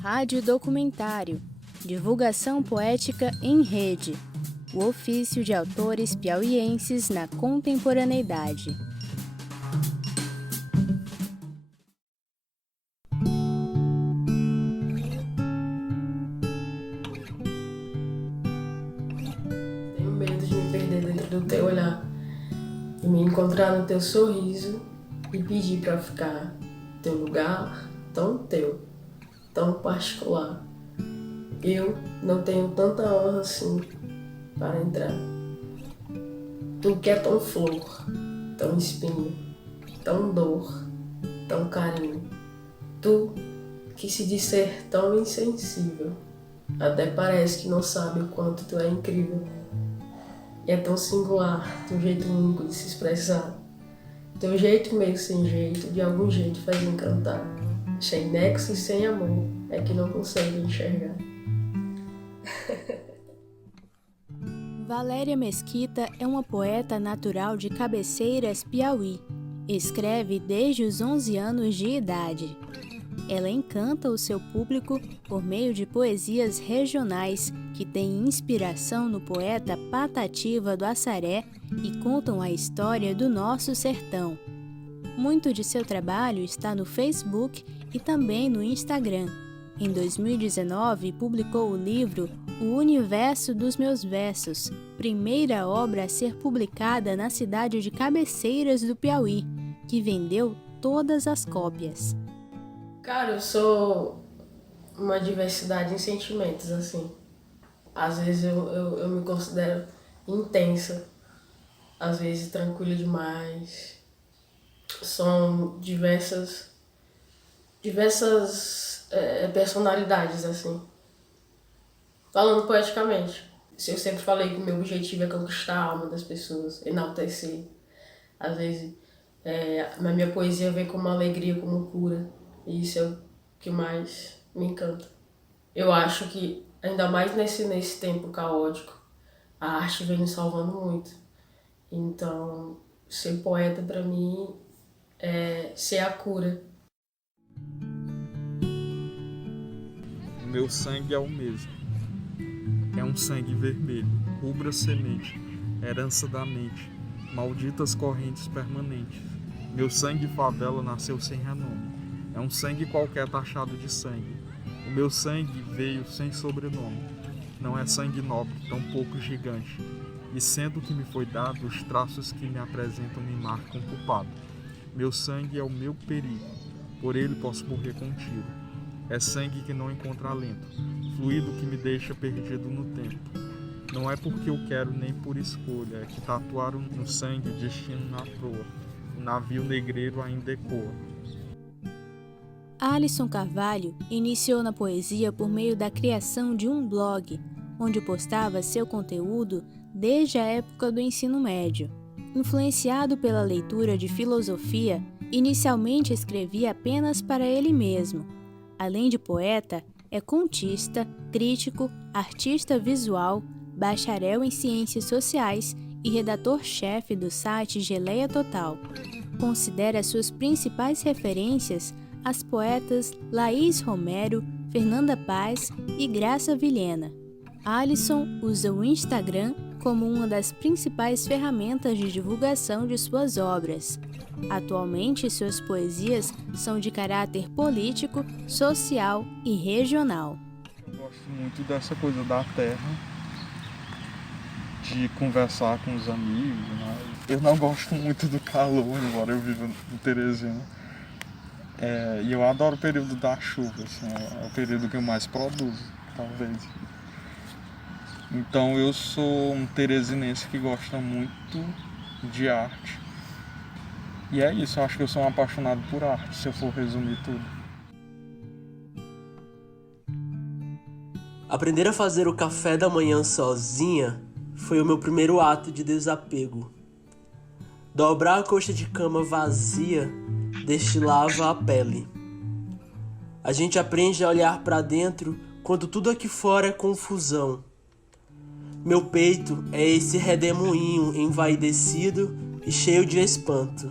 Rádio Documentário, divulgação poética em rede, o ofício de autores piauienses na contemporaneidade. Tenho medo de me perder dentro do teu olhar e me encontrar no teu sorriso e pedir pra ficar. Teu lugar tão teu, tão particular. Eu não tenho tanta honra assim para entrar. Tu que é tão flor, tão espinho, tão dor, tão carinho. Tu que se diz ser tão insensível, até parece que não sabe o quanto tu é incrível. E é tão singular, teu jeito único de se expressar. Teu jeito meio sem jeito, de algum jeito faz encantar. Sem nexo e sem amor, é que não consegue enxergar. Valéria Mesquita é uma poeta natural de Cabeceiras, Piauí. Escreve desde os 11 anos de idade. Ela encanta o seu público por meio de poesias regionais que têm inspiração no poeta Patativa do Assaré e contam a história do nosso sertão. Muito de seu trabalho está no Facebook e também no Instagram. Em 2019, publicou o livro O Universo dos Meus Versos, primeira obra a ser publicada na cidade de Cabeceiras do Piauí, que vendeu todas as cópias. Cara, eu sou uma diversidade em sentimentos, assim. Às vezes eu me considero intensa, às vezes tranquila demais. São diversas personalidades, assim. Falando poeticamente, eu sempre falei que o meu objetivo é conquistar a alma das pessoas, enaltecer. Às vezes, na minha poesia vem como alegria, como cura. E isso é o que mais me encanta. Eu acho que, ainda mais nesse tempo caótico, a arte vem me salvando muito. Então, ser poeta pra mim é ser a cura. Meu sangue é o mesmo. É um sangue vermelho, rubra semente, herança da mente, malditas correntes permanentes. Meu sangue favela nasceu sem renome. É um sangue qualquer taxado de sangue. O meu sangue veio sem sobrenome. Não é sangue nobre, tampouco gigante. E sendo o que me foi dado, os traços que me apresentam me marcam culpado. Meu sangue é o meu perigo, por ele posso morrer com um tiro. É sangue que não encontra alento, fluido que me deixa perdido no tempo. Não é porque eu quero nem por escolha, é que tatuaram no sangue o destino na proa. O navio negreiro ainda ecoa. Alisson Carvalho iniciou na poesia por meio da criação de um blog, onde postava seu conteúdo desde a época do ensino médio. Influenciado pela leitura de filosofia, inicialmente escrevia apenas para ele mesmo. Além de poeta, é contista, crítico, artista visual, bacharel em ciências sociais e redator-chefe do site Geleia Total. Considera suas principais referências as poetas Laís Romero, Fernanda Paz e Graça Vilhena. Alisson usa o Instagram como uma das principais ferramentas de divulgação de suas obras. Atualmente, suas poesias são de caráter político, social e regional. Eu gosto muito dessa coisa da terra, de conversar com os amigos, né? Eu não gosto muito do calor, embora eu viva em Teresina. E eu adoro o período da chuva, assim, é o período que eu mais produzo, talvez. Então eu sou um teresinense que gosta muito de arte. E é isso, eu acho que eu sou um apaixonado por arte, se eu for resumir tudo. Aprender a fazer o café da manhã sozinha foi o meu primeiro ato de desapego. Dobrar a coxa de cama vazia destilava a pele. A gente aprende a olhar para dentro quando tudo aqui fora é confusão. Meu peito é esse redemoinho envaidecido e cheio de espanto.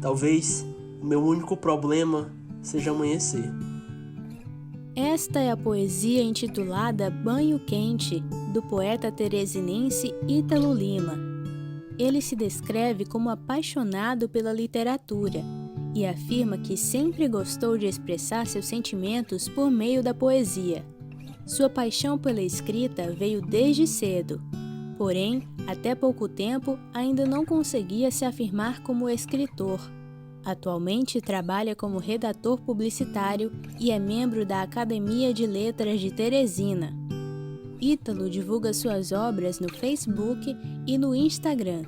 Talvez o meu único problema seja amanhecer. Esta é a poesia intitulada Banho Quente, do poeta teresinense Ítalo Lima. Ele se descreve como apaixonado pela literatura e afirma que sempre gostou de expressar seus sentimentos por meio da poesia. Sua paixão pela escrita veio desde cedo, porém, até pouco tempo, ainda não conseguia se afirmar como escritor. Atualmente trabalha como redator publicitário e é membro da Academia de Letras de Teresina. Ítalo divulga suas obras no Facebook e no Instagram.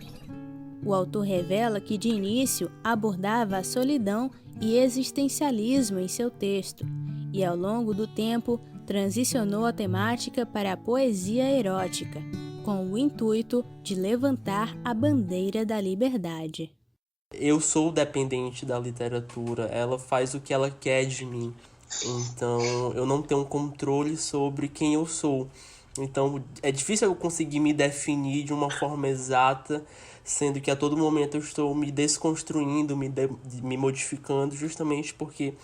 O autor revela que de início abordava a solidão e existencialismo em seu texto e ao longo do tempo transicionou a temática para a poesia erótica, com o intuito de levantar a bandeira da liberdade. Eu sou dependente da literatura, ela faz o que ela quer de mim, então eu não tenho controle sobre quem eu sou. Então é difícil eu conseguir me definir de uma forma exata, sendo que a todo momento eu estou me desconstruindo, me modificando, justamente porque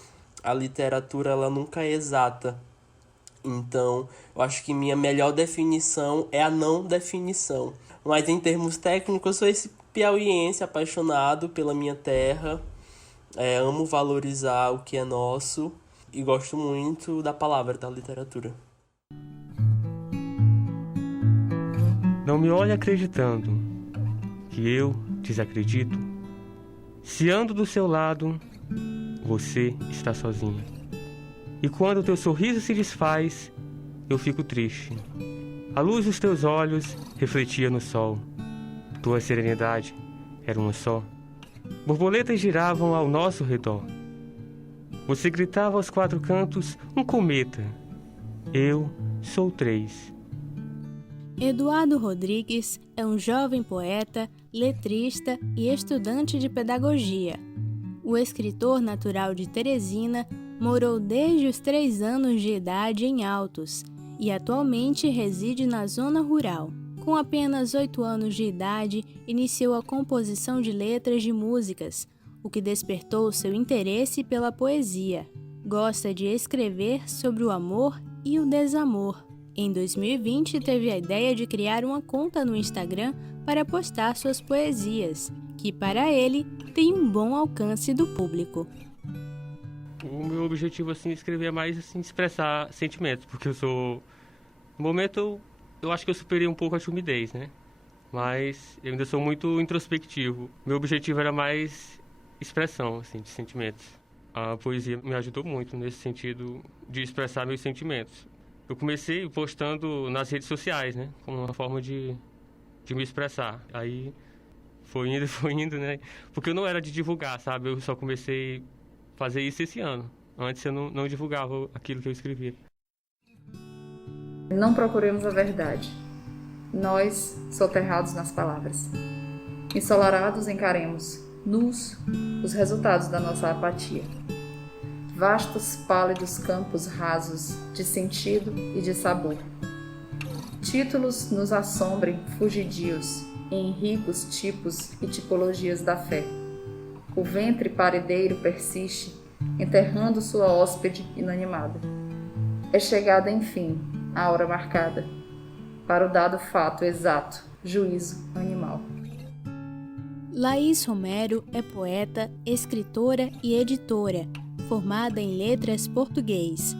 a literatura ela nunca é exata. Então, eu acho que minha melhor definição é a não definição. Mas em termos técnicos, eu sou esse piauiense apaixonado pela minha terra, amo valorizar o que é nosso e gosto muito da palavra, da literatura. Não me olhe acreditando que eu desacredito. Se ando do seu lado, você está sozinha. E quando teu sorriso se desfaz, eu fico triste. A luz dos teus olhos refletia no sol. Tua serenidade era uma só. Borboletas giravam ao nosso redor. Você gritava aos quatro cantos, um cometa. Eu sou 3. Eduardo Rodrigues é um jovem poeta, letrista e estudante de pedagogia. O escritor natural de Teresina morou desde os 3 anos de idade em Altos e atualmente reside na zona rural. Com apenas 8 anos de idade, iniciou a composição de letras de músicas, o que despertou seu interesse pela poesia. Gosta de escrever sobre o amor e o desamor. Em 2020, teve a ideia de criar uma conta no Instagram para postar suas poesias, que para ele tem um bom alcance do público. O meu objetivo é escrever é mais expressar sentimentos, porque no momento eu acho que eu superei um pouco a timidez, né? Mas eu ainda sou muito introspectivo. Meu objetivo era mais expressão, de sentimentos. A poesia me ajudou muito nesse sentido de expressar meus sentimentos. Eu comecei postando nas redes sociais, né? Como uma forma de me expressar. Aí foi indo, né? Porque eu não era de divulgar, sabe? Eu só comecei a fazer isso esse ano. Antes eu não divulgava aquilo que eu escrevia. Não procuremos a verdade. Nós, soterrados nas palavras. Ensolarados encaremos, nus, os resultados da nossa apatia. Vastos, pálidos campos rasos de sentido e de sabor. Títulos nos assombrem fugidios em ricos tipos e tipologias da fé. O ventre paredeiro persiste, enterrando sua hóspede inanimada. É chegada, enfim, a hora marcada, para o dado fato exato, juízo animal. Laís Romero é poeta, escritora e editora, formada em letras português.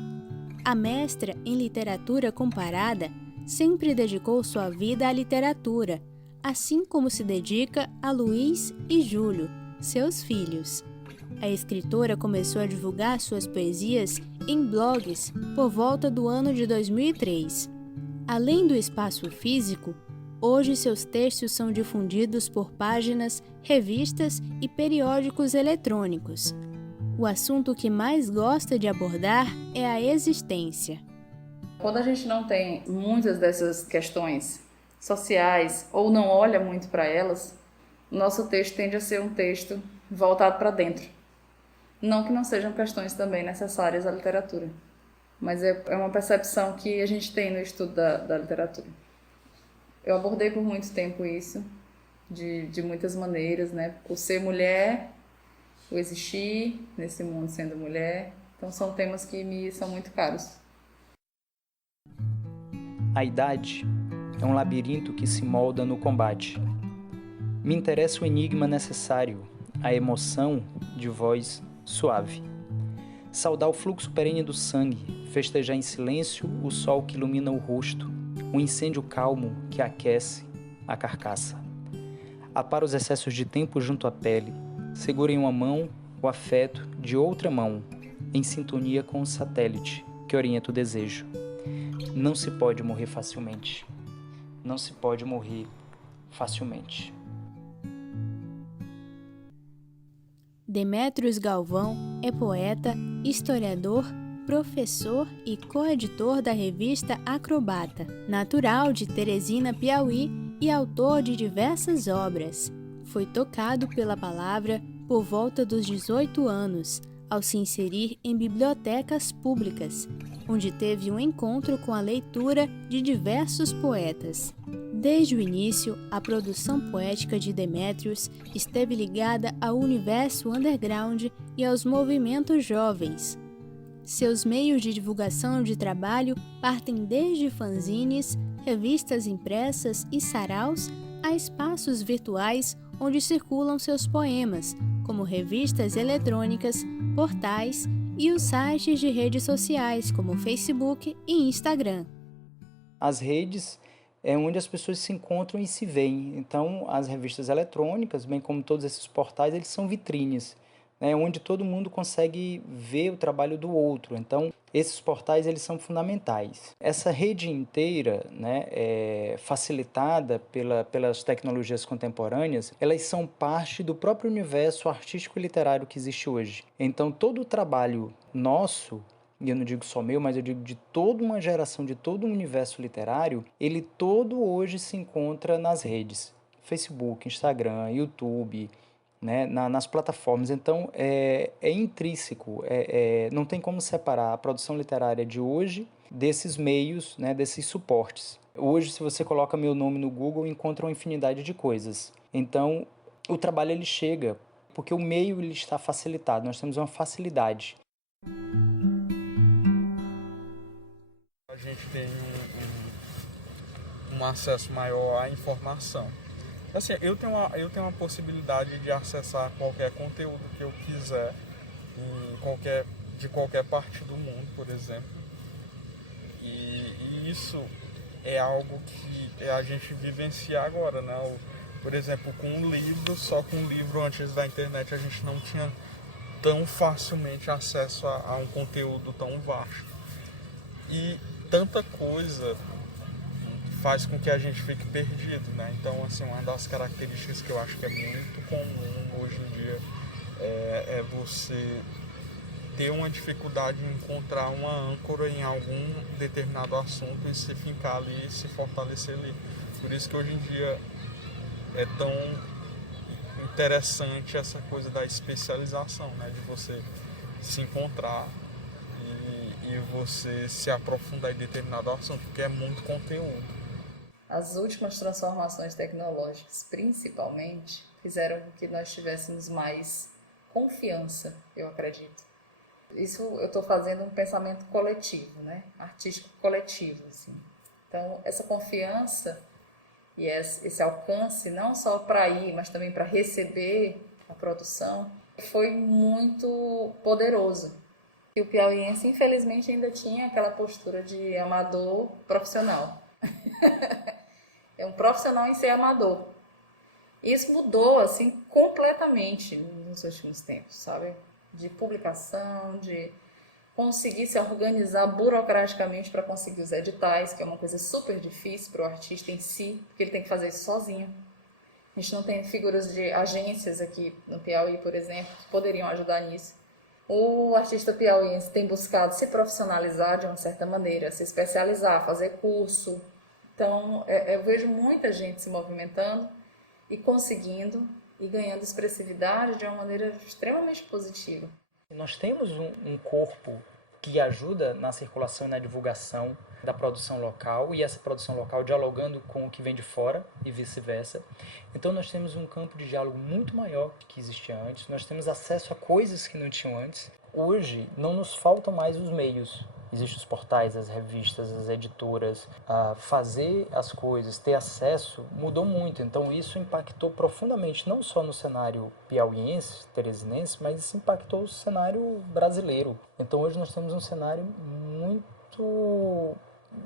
A mestra em literatura comparada sempre dedicou sua vida à literatura, assim como se dedica a Luiz e Júlio, seus filhos. A escritora começou a divulgar suas poesias em blogs por volta do ano de 2003. Além do espaço físico, hoje seus textos são difundidos por páginas, revistas e periódicos eletrônicos. O assunto que mais gosta de abordar é a existência. Quando a gente não tem muitas dessas questões sociais ou não olha muito para elas, o nosso texto tende a ser um texto voltado para dentro. Não que não sejam questões também necessárias à literatura, mas é uma percepção que a gente tem no estudo da literatura. Eu abordei por muito tempo isso, de muitas maneiras, né? Por ser mulher, o existir nesse mundo sendo mulher. Então são temas que me são muito caros. A idade é um labirinto que se molda no combate. Me interessa o enigma necessário, a emoção de voz suave. Saudar o fluxo perene do sangue, festejar em silêncio o sol que ilumina o rosto, um incêndio calmo que aquece a carcaça. Apara os excessos de tempo junto à pele, segura em uma mão o afeto de outra mão, em sintonia com o satélite que orienta o desejo. Não se pode morrer facilmente. Não se pode morrer facilmente. Demétrios Galvão é poeta, historiador, professor e coeditor da revista Acrobata, natural de Teresina, Piauí e autor de diversas obras. Foi tocado pela palavra por volta dos 18 anos, ao se inserir em bibliotecas públicas, onde teve um encontro com a leitura de diversos poetas. Desde o início, a produção poética de Demétrios esteve ligada ao universo underground e aos movimentos jovens. Seus meios de divulgação de trabalho partem desde fanzines, revistas impressas e saraus a espaços virtuais onde circulam seus poemas, como revistas eletrônicas, portais e os sites de redes sociais como Facebook e Instagram. As redes é onde as pessoas se encontram e se veem. Então, as revistas eletrônicas, bem como todos esses portais, eles são vitrines, né, onde todo mundo consegue ver o trabalho do outro. Então, esses portais eles são fundamentais. Essa rede inteira, né, facilitada pelas tecnologias contemporâneas, elas são parte do próprio universo artístico e literário que existe hoje. Então, todo o trabalho nosso, e eu não digo só meu, mas eu digo de toda uma geração, de todo um universo literário, ele todo hoje se encontra nas redes. Facebook, Instagram, YouTube, né, nas plataformas. Então, é intrínseco, não tem como separar a produção literária de hoje desses meios, né, desses suportes. Hoje, se você coloca meu nome no Google, encontra uma infinidade de coisas. Então, o trabalho ele chega, porque o meio ele está facilitado, nós temos uma facilidade. A gente tem um acesso maior à informação. Assim, eu tenho uma possibilidade de acessar qualquer conteúdo que eu quiser de qualquer parte do mundo, por exemplo. E isso é algo que a gente vivencia agora, né? Por exemplo, com um livro, só com um livro antes da internet a gente não tinha tão facilmente acesso a um conteúdo tão vasto. E tanta coisa faz com que a gente fique perdido, né? Então, assim, uma das características que eu acho que é muito comum hoje em dia é você ter uma dificuldade em encontrar uma âncora em algum determinado assunto e se fincar ali e se fortalecer ali. Por isso que hoje em dia é tão interessante essa coisa da especialização, né? De você se encontrar e você se aprofundar em determinado assunto, porque é muito conteúdo. As últimas transformações tecnológicas, principalmente, fizeram com que nós tivéssemos mais confiança, eu acredito. Isso eu estou fazendo um pensamento coletivo, né? Artístico coletivo, assim. Então, essa confiança e esse alcance, não só para ir, mas também para receber a produção, foi muito poderoso. E o piauiense, infelizmente, ainda tinha aquela postura de amador profissional. É um profissional em ser amador. Isso mudou, assim, completamente nos últimos tempos, sabe? De publicação, de conseguir se organizar burocraticamente para conseguir os editais, que é uma coisa super difícil para o artista em si, porque ele tem que fazer isso sozinho. A gente não tem figuras de agências aqui no Piauí, por exemplo, que poderiam ajudar nisso. O artista piauiense tem buscado se profissionalizar de uma certa maneira, se especializar, fazer curso. Então, eu vejo muita gente se movimentando e conseguindo e ganhando expressividade de uma maneira extremamente positiva. Nós temos um corpo que ajuda na circulação e na divulgação da produção local, e essa produção local dialogando com o que vem de fora e vice-versa. Então nós temos um campo de diálogo muito maior que existia antes, nós temos acesso a coisas que não tinham antes. Hoje não nos faltam mais os meios, Existem os portais, as revistas, as editoras. Fazer as coisas, ter acesso, mudou muito. Então isso impactou profundamente, não só no cenário piauiense, teresinense, mas isso impactou o cenário brasileiro. Então hoje nós temos um cenário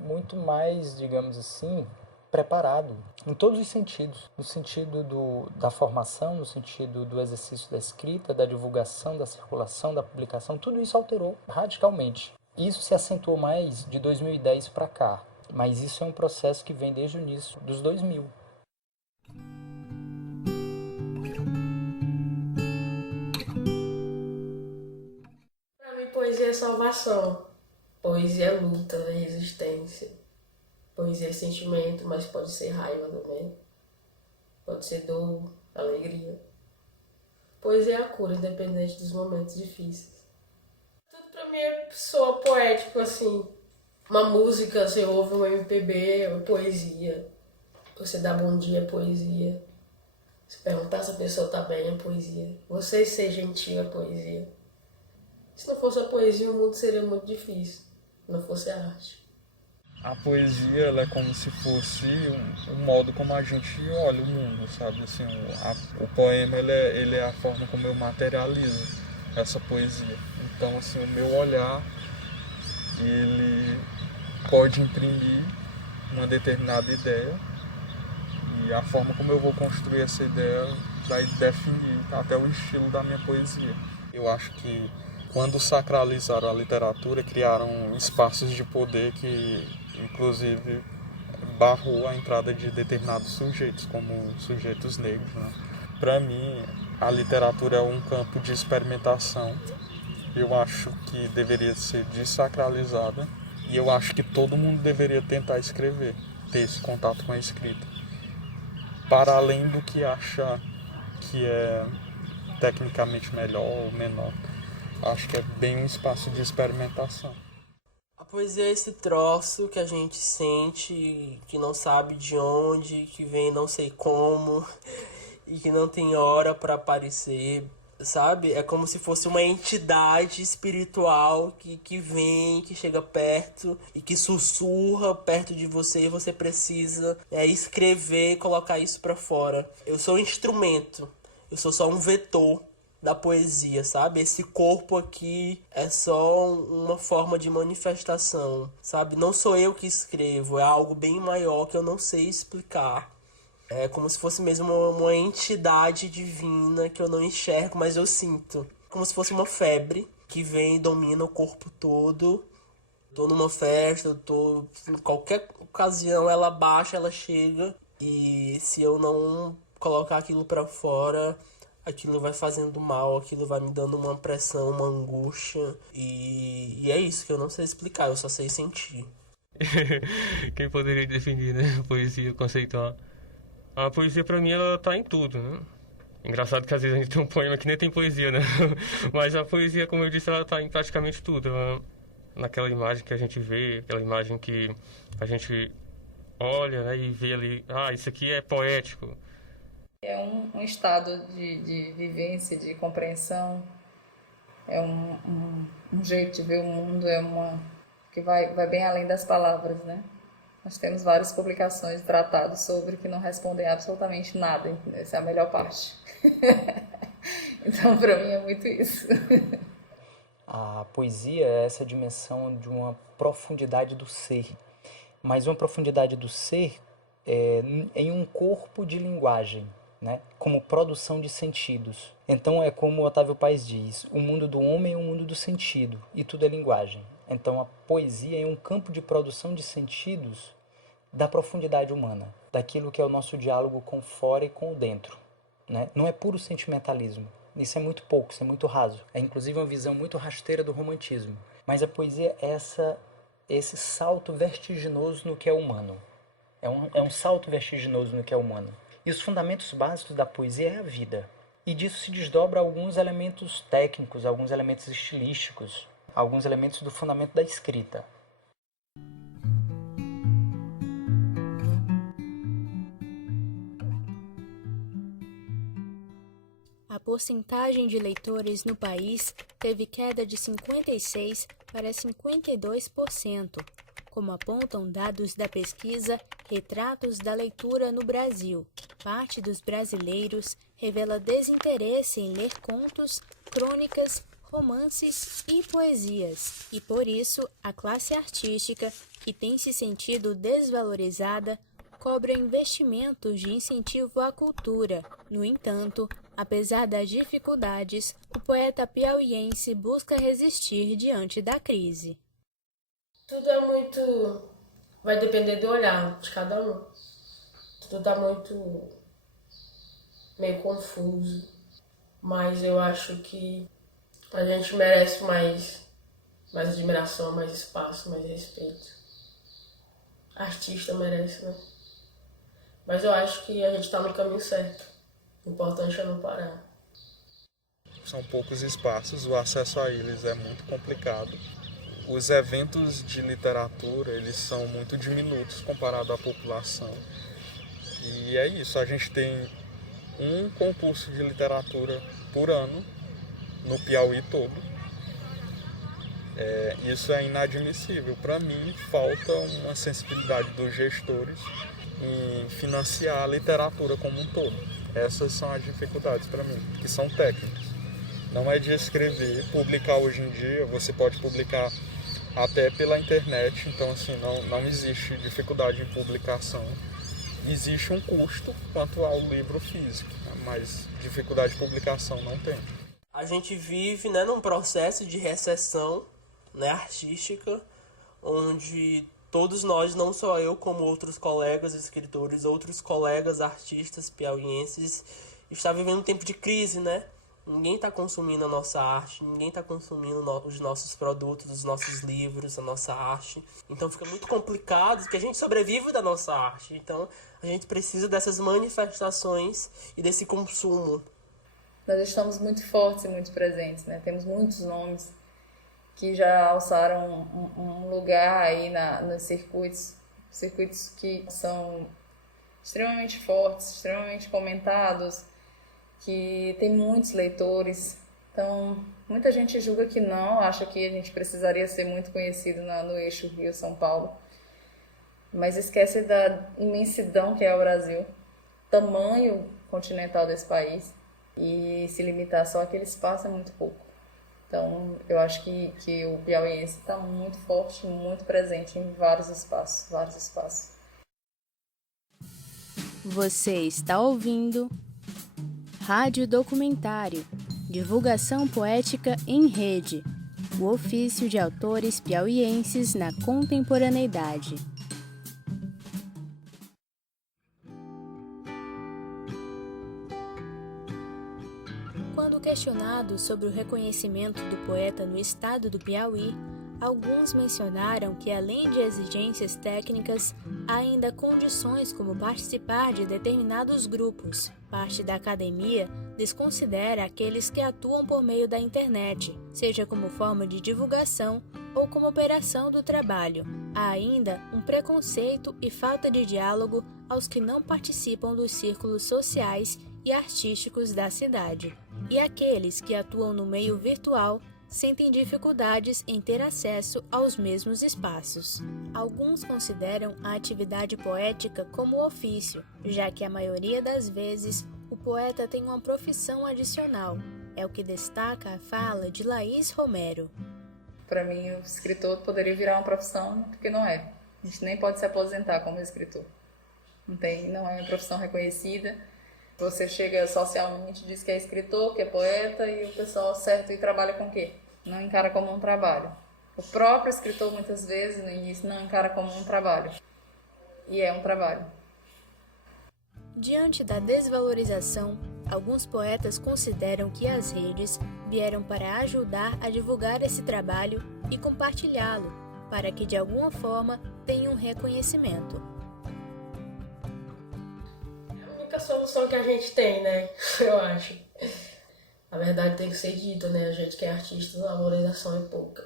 muito mais, digamos assim, preparado em todos os sentidos, no sentido da formação, no sentido do exercício da escrita, da divulgação, da circulação, da publicação. Tudo isso alterou radicalmente. Isso se acentuou mais de 2010 para cá, mas isso é um processo que vem desde o início dos 2000. Para mim, poesia é salvação. Poesia é luta, é resistência. Poesia é sentimento, mas pode ser raiva também. Pode ser dor, alegria. Poesia é a cura, independente dos momentos difíceis. Tudo pra mim soa poético, assim. Uma música, você ouve um MPB, é poesia. Você dá bom dia, é poesia. Se perguntar se a pessoa tá bem, é poesia. Você ser gentil, é poesia. Se não fosse a poesia, o mundo seria muito difícil. Se não fosse a arte. A poesia, ela é como se fosse um modo como a gente olha o mundo, sabe? Assim, o poema, ele é a forma como eu materializo essa poesia. Então, assim, o meu olhar, ele pode imprimir uma determinada ideia e a forma como eu vou construir essa ideia vai definir até o estilo da minha poesia. Eu acho que quando sacralizaram a literatura, criaram espaços de poder que, inclusive, barrou a entrada de determinados sujeitos, como sujeitos negros, né? Para mim, a literatura é um campo de experimentação. Eu acho que deveria ser desacralizada e eu acho que todo mundo deveria tentar escrever, ter esse contato com a escrita. Para além do que acha que é tecnicamente melhor ou menor. Acho que é bem um espaço de experimentação. A poesia é esse troço que a gente sente, que não sabe de onde, que vem não sei como, e que não tem hora para aparecer, sabe? É como se fosse uma entidade espiritual que vem, que chega perto e que sussurra perto de você e você precisa escrever e colocar isso para fora. Eu sou um instrumento, eu sou só um vetor da poesia, sabe? Esse corpo aqui é só uma forma de manifestação, sabe? Não sou eu que escrevo, é algo bem maior que eu não sei explicar. É como se fosse mesmo uma entidade divina que eu não enxergo, mas eu sinto. Como se fosse uma febre que vem e domina o corpo todo. Tô numa festa, tô em qualquer ocasião, ela baixa, ela chega. E se eu não colocar aquilo pra fora, aquilo vai fazendo mal, aquilo vai me dando uma pressão, uma angústia. E é isso que eu não sei explicar, eu só sei sentir. Quem poderia definir, né? Poesia conceitual. A poesia pra mim, ela tá em tudo, né? Engraçado que às vezes a gente tem um poema que nem tem poesia, né? Mas a poesia, como eu disse, ela tá em praticamente tudo. Naquela imagem que a gente vê, aquela imagem que a gente olha, né, e vê ali, isso aqui é poético. É um estado de vivência, de compreensão, é um jeito de ver o mundo, que vai bem além das palavras, né? Nós temos várias publicações, tratados sobre que não respondem absolutamente nada, essa é a melhor parte. Então, para mim, é muito isso. A poesia é essa dimensão de uma profundidade do ser, mas uma profundidade do ser em um corpo de linguagem, né? Como produção de sentidos. Então é como Otávio Paz diz, o mundo do homem é um mundo do sentido, e tudo é linguagem. Então a poesia é um campo de produção de sentidos da profundidade humana, daquilo que é o nosso diálogo com fora e com o dentro, né? Não é puro sentimentalismo, isso é muito pouco, isso é muito raso, é inclusive uma visão muito rasteira do romantismo, mas a poesia é esse salto vertiginoso no que é humano, é um salto vertiginoso no que é humano, e os fundamentos básicos da poesia é a vida, e disso se desdobra alguns elementos técnicos, alguns elementos estilísticos, alguns elementos do fundamento da escrita. A porcentagem de leitores no país teve queda de 56% para 52%, como apontam dados da pesquisa Retratos da Leitura no Brasil. Parte dos brasileiros revela desinteresse em ler contos, crônicas, romances e poesias, e por isso a classe artística, que tem se sentido desvalorizada, cobra investimentos de incentivo à cultura. No entanto, apesar das dificuldades, o poeta piauiense busca resistir diante da crise. Tudo é muito... vai depender do olhar de cada um. Tudo tá muito... meio confuso. Mas eu acho que a gente merece mais admiração, mais espaço, mais respeito. Artista merece, né? Mas eu acho que a gente tá no caminho certo. O importante é não parar. São poucos espaços, o acesso a eles é muito complicado. Os eventos de literatura, eles são muito diminutos comparado à população. E é isso, a gente tem um concurso de literatura por ano no Piauí todo. Isso é inadmissível. Para mim, falta uma sensibilidade dos gestores em financiar a literatura como um todo. Essas são as dificuldades para mim, que são técnicas. Não é de escrever, publicar hoje em dia, você pode publicar até pela internet, então assim, não existe dificuldade em publicação. Existe um custo quanto ao livro físico, mas dificuldade de publicação não tem. A gente vive, né, num processo de recessão, né, artística, onde todos nós, não só eu, como outros colegas escritores, outros colegas artistas piauienses, está vivendo um tempo de crise, né? Ninguém está consumindo a nossa arte, ninguém está consumindo os nossos produtos, os nossos livros, a nossa arte. Então fica muito complicado, porque a gente sobrevive da nossa arte. Então a gente precisa dessas manifestações e desse consumo. Nós estamos muito fortes e muito presentes, né? Temos muitos nomes que já alçaram um lugar aí nos circuitos que são extremamente fortes, extremamente comentados, que tem muitos leitores. Então, muita gente julga que não, acha que a gente precisaria ser muito conhecido no eixo Rio-São Paulo, mas esquece da imensidão que é o Brasil, tamanho continental desse país, e se limitar só àquele espaço é muito pouco. Então, eu acho que o piauiense está muito forte, muito presente em vários espaços. Você está ouvindo Rádio Documentário, divulgação poética em rede, o ofício de autores piauienses na contemporaneidade. Quando questionado sobre o reconhecimento do poeta no estado do Piauí, alguns mencionaram que, além de exigências técnicas, há ainda condições como participar de determinados grupos. Parte da academia desconsidera aqueles que atuam por meio da internet, seja como forma de divulgação ou como operação do trabalho. Há ainda um preconceito e falta de diálogo aos que não participam dos círculos sociais e artísticos da cidade. E aqueles que atuam no meio virtual sentem dificuldades em ter acesso aos mesmos espaços. Alguns consideram a atividade poética como ofício, já que a maioria das vezes o poeta tem uma profissão adicional. É o que destaca a fala de Laís Romero. Para mim, o escritor poderia virar uma profissão, porque não é. A gente nem pode se aposentar como escritor. Não é uma profissão reconhecida. Você chega socialmente, diz que é escritor, que é poeta, e o pessoal certo e trabalha com o quê? Não encara como um trabalho. O próprio escritor, muitas vezes, no início, não encara como um trabalho. E é um trabalho. Diante da desvalorização, alguns poetas consideram que as redes vieram para ajudar a divulgar esse trabalho e compartilhá-lo, para que de alguma forma tenha um reconhecimento. A solução que a gente tem, né? Eu acho. A verdade tem que ser dita, né? A gente que é artista, a valorização é pouca.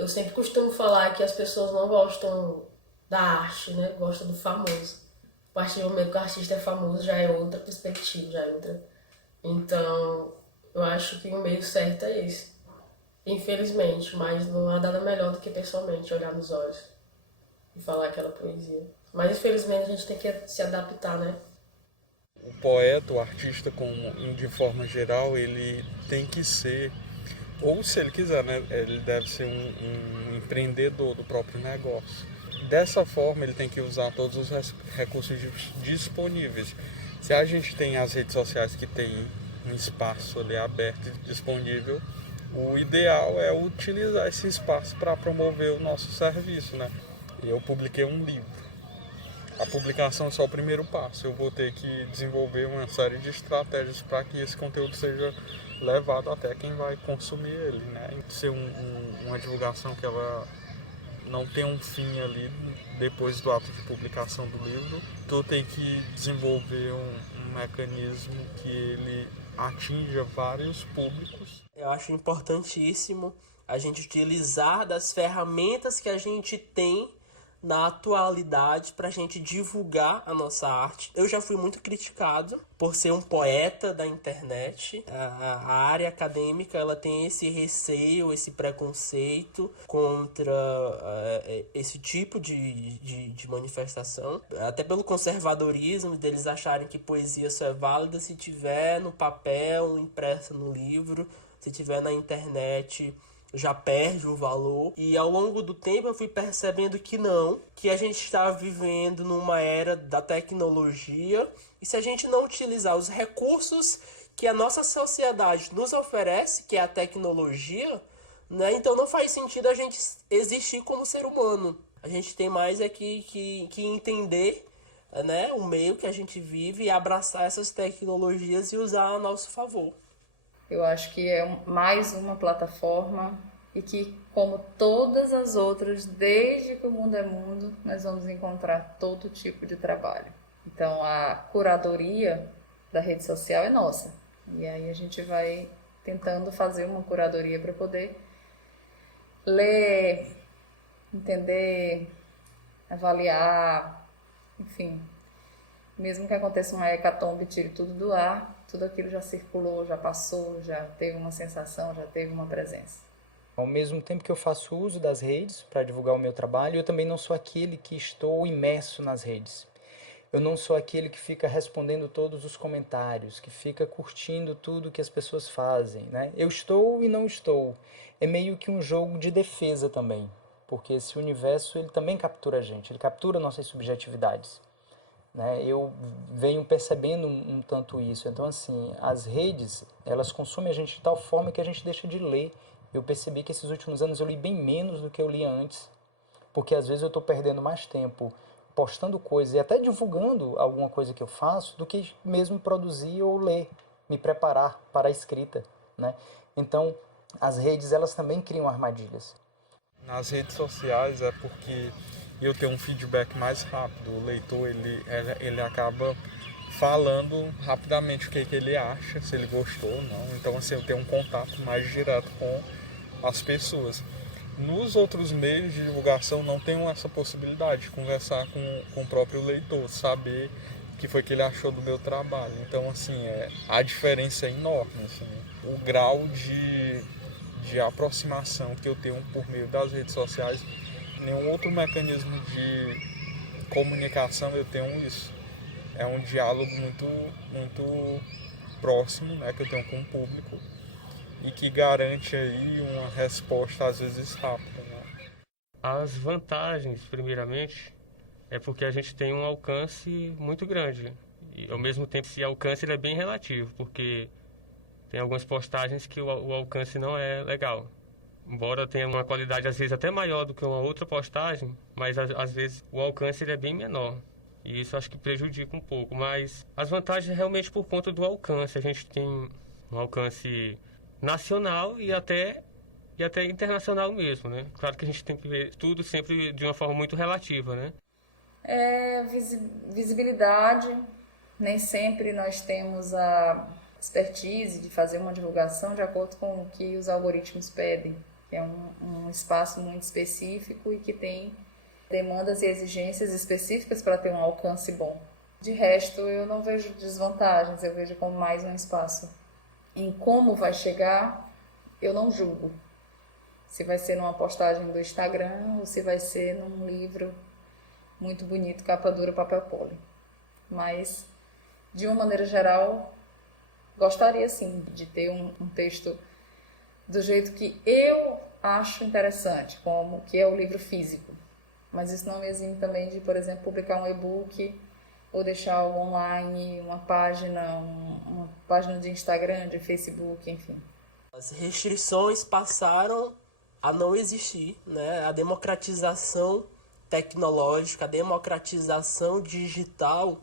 Eu sempre costumo falar que as pessoas não gostam da arte, né? Gostam do famoso. A partir do momento que o artista é famoso, já é outra perspectiva, já é outra Então, eu acho que o meio certo é esse. Infelizmente, mas não há nada melhor do que pessoalmente olhar nos olhos e falar aquela poesia. Mas infelizmente a gente tem que se adaptar, né? O poeta, o artista, de forma geral, ele tem que ser, ou se ele quiser, né, ele deve ser um empreendedor do próprio negócio. Dessa forma, ele tem que usar todos os recursos disponíveis. Se a gente tem as redes sociais que tem um espaço ali aberto e disponível, o ideal é utilizar esse espaço para promover o nosso serviço, né? Eu publiquei um livro. A publicação é só o primeiro passo. Eu vou ter que desenvolver uma série de estratégias para que esse conteúdo seja levado até quem vai consumir ele, né? Ser uma divulgação que ela não tem um fim ali depois do ato de publicação do livro. Tu tem que desenvolver um mecanismo que ele atinja vários públicos. Eu acho importantíssimo a gente utilizar das ferramentas que a gente tem na atualidade para a gente divulgar a nossa arte. Eu já fui muito criticado por ser um poeta da internet. A área acadêmica ela tem esse receio, esse preconceito contra esse tipo de manifestação. Até pelo conservadorismo deles acharem que poesia só é válida se tiver no papel, impressa no livro, se tiver na internet já perde o valor. E ao longo do tempo eu fui percebendo que não, que a gente está vivendo numa era da tecnologia, e se a gente não utilizar os recursos que a nossa sociedade nos oferece, que é a tecnologia, né, então não faz sentido a gente existir como ser humano. A gente tem mais que entender, né, o meio que a gente vive e abraçar essas tecnologias e usar a nosso favor. Eu acho que é mais uma plataforma e que, como todas as outras, desde que o mundo é mundo, nós vamos encontrar todo tipo de trabalho. Então, a curadoria da rede social é nossa. E aí a gente vai tentando fazer uma curadoria para poder ler, entender, avaliar, enfim. Mesmo que aconteça uma hecatombe, tire tudo do ar, tudo aquilo já circulou, já passou, já teve uma sensação, já teve uma presença. Ao mesmo tempo que eu faço uso das redes para divulgar o meu trabalho, eu também não sou aquele que estou imerso nas redes. Eu não sou aquele que fica respondendo todos os comentários, que fica curtindo tudo que as pessoas fazem, né? Eu estou e não estou. É meio que um jogo de defesa também, porque esse universo ele também captura a gente, ele captura nossas subjetividades. Né? Eu venho percebendo um tanto isso. Então, assim, as redes, elas consomem a gente de tal forma que a gente deixa de ler. Eu percebi que esses últimos anos eu li bem menos do que eu lia antes, porque às vezes eu estou perdendo mais tempo postando coisas e até divulgando alguma coisa que eu faço do que mesmo produzir ou ler, me preparar para a escrita, né? Então, as redes, elas também criam armadilhas. Nas redes sociais é porque eu tenho um feedback mais rápido. O leitor ele acaba falando rapidamente o que ele acha, se ele gostou ou não. Então, assim, eu tenho um contato mais direto com as pessoas. Nos outros meios de divulgação não tenho essa possibilidade de conversar com o próprio leitor, saber o que foi que ele achou do meu trabalho. Então, assim, a diferença é enorme. Assim, o grau de aproximação que eu tenho por meio das redes sociais, nenhum outro mecanismo de comunicação eu tenho isso. É um diálogo muito próximo, né, que eu tenho com o público e que garante aí uma resposta às vezes rápida. Né? As vantagens, primeiramente, é porque a gente tem um alcance muito grande. E ao mesmo tempo esse alcance ele é bem relativo, porque tem algumas postagens que o alcance não é legal. Embora tenha uma qualidade às vezes até maior do que uma outra postagem, mas às vezes o alcance ele é bem menor. E isso acho que prejudica um pouco. Mas as vantagens é realmente por conta do alcance. A gente tem um alcance nacional e até internacional mesmo, né? Claro que a gente tem que ver tudo sempre de uma forma muito relativa, né? Visibilidade. Nem sempre nós temos a expertise de fazer uma divulgação de acordo com o que os algoritmos pedem, que é um espaço muito específico e que tem demandas e exigências específicas para ter um alcance bom. De resto, eu não vejo desvantagens, eu vejo como mais um espaço. Em como vai chegar, eu não julgo. Se vai ser numa postagem do Instagram ou se vai ser num livro muito bonito, capa dura, papel poli. Mas, de uma maneira geral, gostaria sim de ter um texto do jeito que eu acho interessante, como que é o livro físico. Mas isso não me exime também de, por exemplo, publicar um e-book ou deixar algo online, uma página de Instagram, de Facebook, enfim. As restrições passaram a não existir, né? A democratização tecnológica, a democratização digital,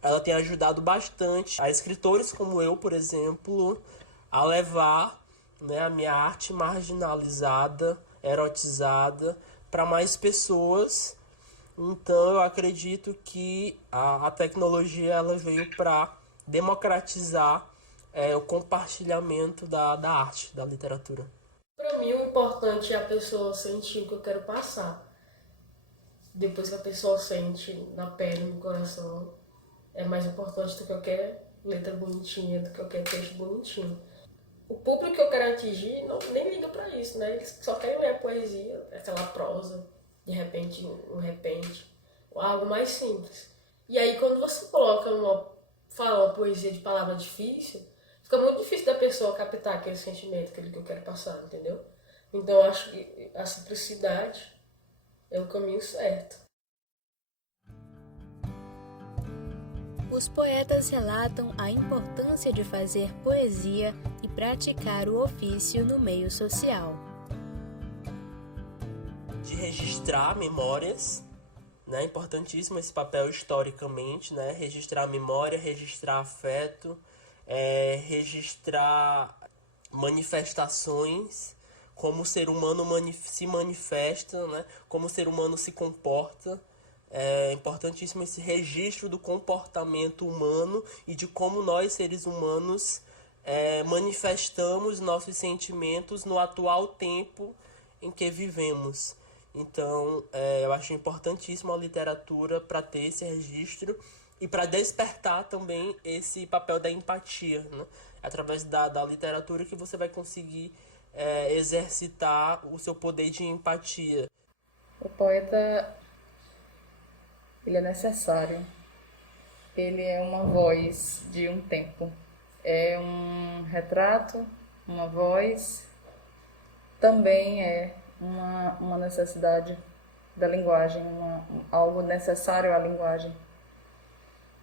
ela tem ajudado bastante a escritores como eu, por exemplo, a levar, né, a minha arte marginalizada, erotizada, para mais pessoas. Então eu acredito que a tecnologia ela veio para democratizar o compartilhamento da arte, da literatura. Para mim, o importante é a pessoa sentir o que eu quero passar. Depois que a pessoa sente na pele, no coração, é mais importante do que qualquer letra bonitinha, do que qualquer texto bonitinho. O público que eu quero atingir nem liga para isso, né? Eles só querem ler a poesia, aquela prosa, de repente, algo mais simples. E aí, quando você coloca fala uma poesia de palavra difícil, fica muito difícil da pessoa captar aquele sentimento, aquele que eu quero passar, entendeu? Então, eu acho que a simplicidade é o caminho certo. Os poetas relatam a importância de fazer poesia e praticar o ofício no meio social. De registrar memórias, né? Importantíssimo esse papel historicamente, né? Registrar memória, registrar afeto, registrar manifestações, como o ser humano se manifesta, né? Como o ser humano se comporta. É importantíssimo esse registro do comportamento humano e de como nós, seres humanos, manifestamos nossos sentimentos no atual tempo em que vivemos. Então, eu acho importantíssimo a literatura para ter esse registro e para despertar também esse papel da empatia, né? Através da literatura que você vai conseguir exercitar o seu poder de empatia. O poeta, ele é necessário. Ele é uma voz de um tempo. É um retrato, uma voz, também é uma necessidade da linguagem, algo necessário à linguagem,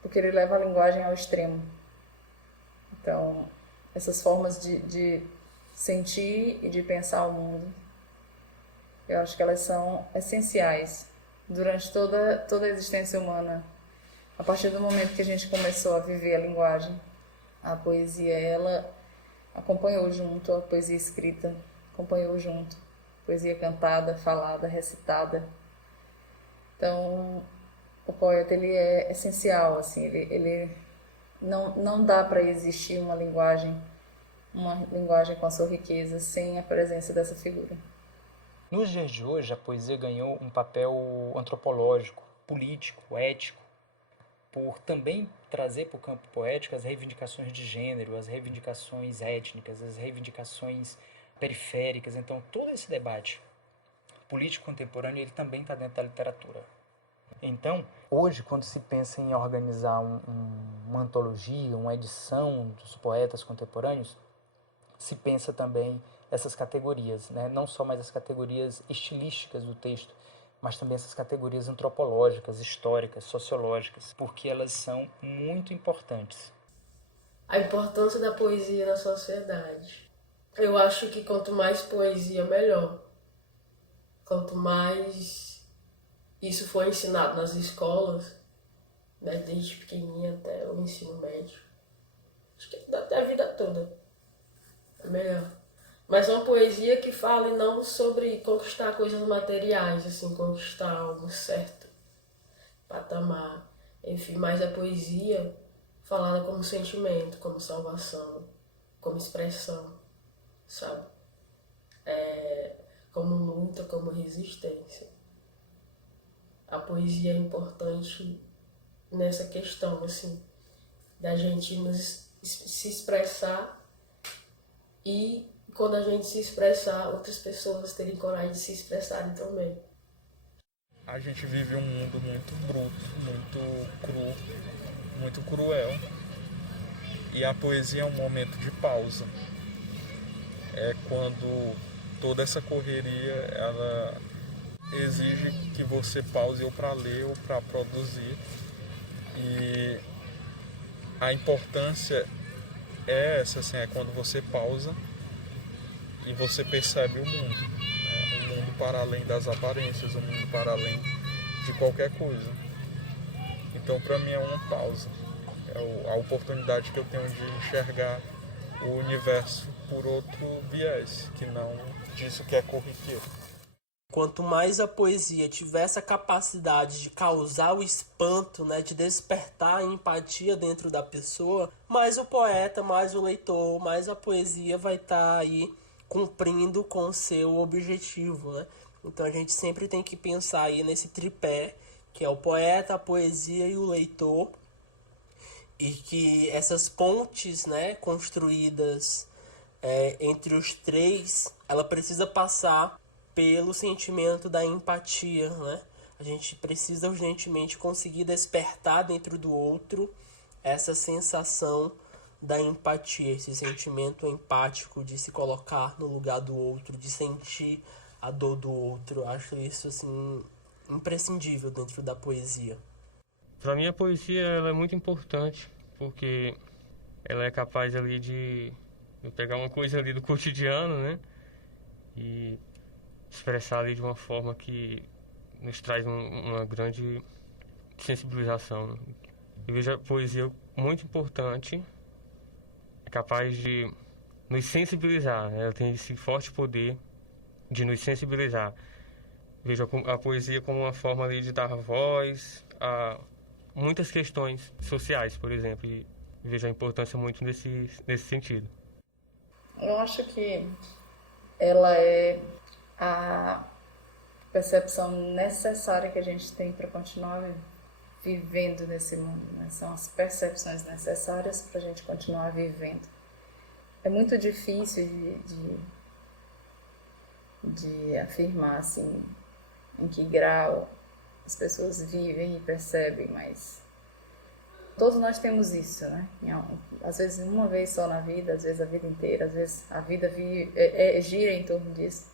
porque ele leva a linguagem ao extremo. Então, essas formas de sentir e de pensar o mundo, eu acho que elas são essenciais durante toda a existência humana. A partir do momento que a gente começou a viver a linguagem, a poesia, ela acompanhou junto, a poesia escrita acompanhou junto, poesia cantada, falada, recitada. Então, o poeta, ele é essencial, assim, ele não dá para existir uma linguagem com a sua riqueza sem a presença dessa figura. Nos dias de hoje, a poesia ganhou um papel antropológico, político, ético, por também trazer para o campo poético as reivindicações de gênero, as reivindicações étnicas, as reivindicações periféricas. Então, todo esse debate político contemporâneo, ele também está dentro da literatura. Então, hoje, quando se pensa em organizar uma antologia, uma edição dos poetas contemporâneos, se pensa também essas categorias, né? Não só mais as categorias estilísticas do texto, mas também essas categorias antropológicas, históricas, sociológicas, porque elas são muito importantes. A importância da poesia na sociedade. Eu acho que quanto mais poesia, melhor. Quanto mais isso for ensinado nas escolas, né, desde pequenininha até o ensino médio, acho que até a vida toda é melhor. Mas uma poesia que fale não sobre conquistar coisas materiais, assim, conquistar algo certo, patamar, enfim, mas a poesia falada como sentimento, como salvação, como expressão, sabe? Como luta, como resistência. A poesia é importante nessa questão, assim, da gente se expressar e quando a gente se expressar, outras pessoas terem coragem de se expressarem também. A gente vive um mundo muito bruto, muito cru, muito cruel. E a poesia é um momento de pausa. É quando toda essa correria, ela exige que você pause ou para ler ou para produzir. E a importância é essa, assim, é quando você pausa e você percebe o mundo, né? O mundo para além das aparências, o mundo para além de qualquer coisa. Então, para mim é uma pausa, é a oportunidade que eu tenho de enxergar o universo por outro viés, que não disso que é corriqueiro. Quanto mais a poesia tiver essa capacidade de causar o espanto, né, de despertar a empatia dentro da pessoa, mais o poeta, mais o leitor, mais a poesia vai estar aí cumprindo com o seu objetivo, né? Então a gente sempre tem que pensar aí nesse tripé, que é o poeta, a poesia e o leitor, e que essas pontes, né, construídas entre os três, ela precisa passar pelo sentimento da empatia, né? A gente precisa urgentemente conseguir despertar dentro do outro essa sensação da empatia, esse sentimento empático de se colocar no lugar do outro, de sentir a dor do outro. Eu acho isso, assim, imprescindível dentro da poesia. Para mim a poesia ela é muito importante, porque ela é capaz ali de pegar uma coisa ali do cotidiano, né? E expressar ali de uma forma que nos traz uma grande sensibilização, né? Eu vejo a poesia muito importante, é capaz de nos sensibilizar, né? Ela tem esse forte poder de nos sensibilizar. Vejo a poesia como uma forma ali de dar voz a muitas questões sociais, por exemplo, e vejo a importância muito nesse sentido. Eu acho que ela é a percepção necessária que a gente tem para continuar vivendo nesse mundo, né? São as percepções necessárias para a gente continuar vivendo. É muito difícil de afirmar assim em que grau as pessoas vivem e percebem, mas todos nós temos isso, né? Às vezes uma vez só na vida, às vezes a vida inteira, às vezes a vida gira em torno disso.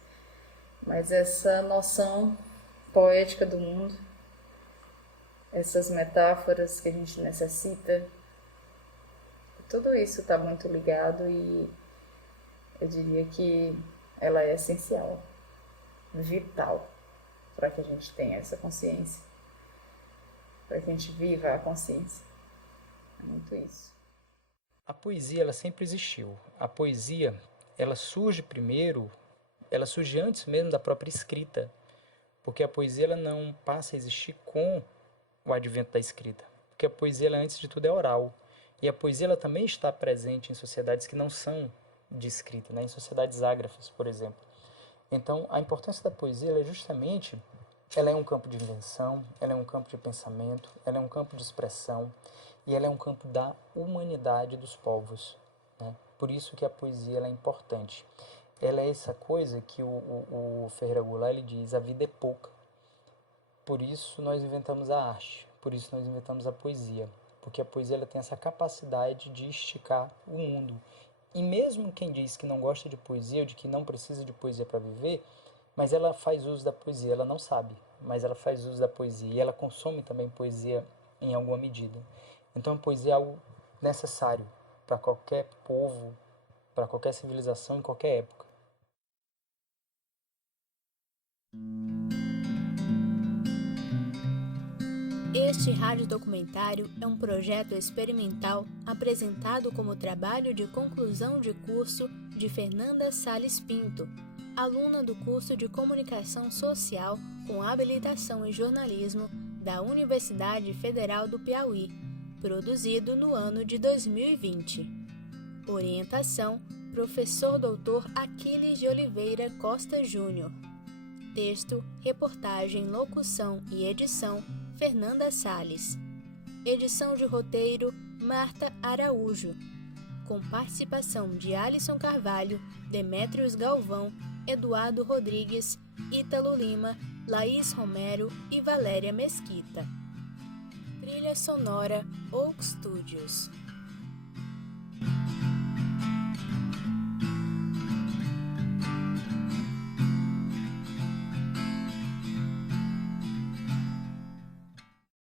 Mas essa noção poética do mundo, essas metáforas que a gente necessita, tudo isso está muito ligado e eu diria que ela é essencial, vital, para que a gente tenha essa consciência, para que a gente viva a consciência. É muito isso. A poesia, ela sempre existiu. A poesia, ela surge primeiro, ela surge antes mesmo da própria escrita, porque a poesia ela não passa a existir com o advento da escrita, porque a poesia, ela, antes de tudo, é oral. E a poesia ela também está presente em sociedades que não são de escrita, né? Em sociedades ágrafas, por exemplo. Então, a importância da poesia ela é justamente, ela é um campo de invenção, ela é um campo de pensamento, ela é um campo de expressão e ela é um campo da humanidade dos povos, né? Por isso que a poesia ela é importante. Ela é essa coisa que o Ferreira Goulart ele diz, a vida é pouca. Por isso nós inventamos a arte, por isso nós inventamos a poesia, porque a poesia ela tem essa capacidade de esticar o mundo. E mesmo quem diz que não gosta de poesia, ou de que não precisa de poesia para viver, mas ela faz uso da poesia, ela não sabe, mas ela faz uso da poesia, e ela consome também poesia em alguma medida. Então a poesia é algo necessário para qualquer povo, para qualquer civilização, em qualquer época. Este radiodocumentário é um projeto experimental apresentado como trabalho de conclusão de curso de Fernanda Salles Pinto, aluna do curso de Comunicação Social com habilitação em jornalismo da Universidade Federal do Piauí, produzido no ano de 2020. Orientação: Professor Dr. Aquiles de Oliveira Costa Júnior. Texto, reportagem, locução e edição: Fernanda Salles. Edição de roteiro, Marta Araújo. Com participação de Alisson Carvalho, Demétrios Galvão, Eduardo Rodrigues, Ítalo Lima, Laís Romero e Valéria Mesquita. Trilha sonora Oak Studios.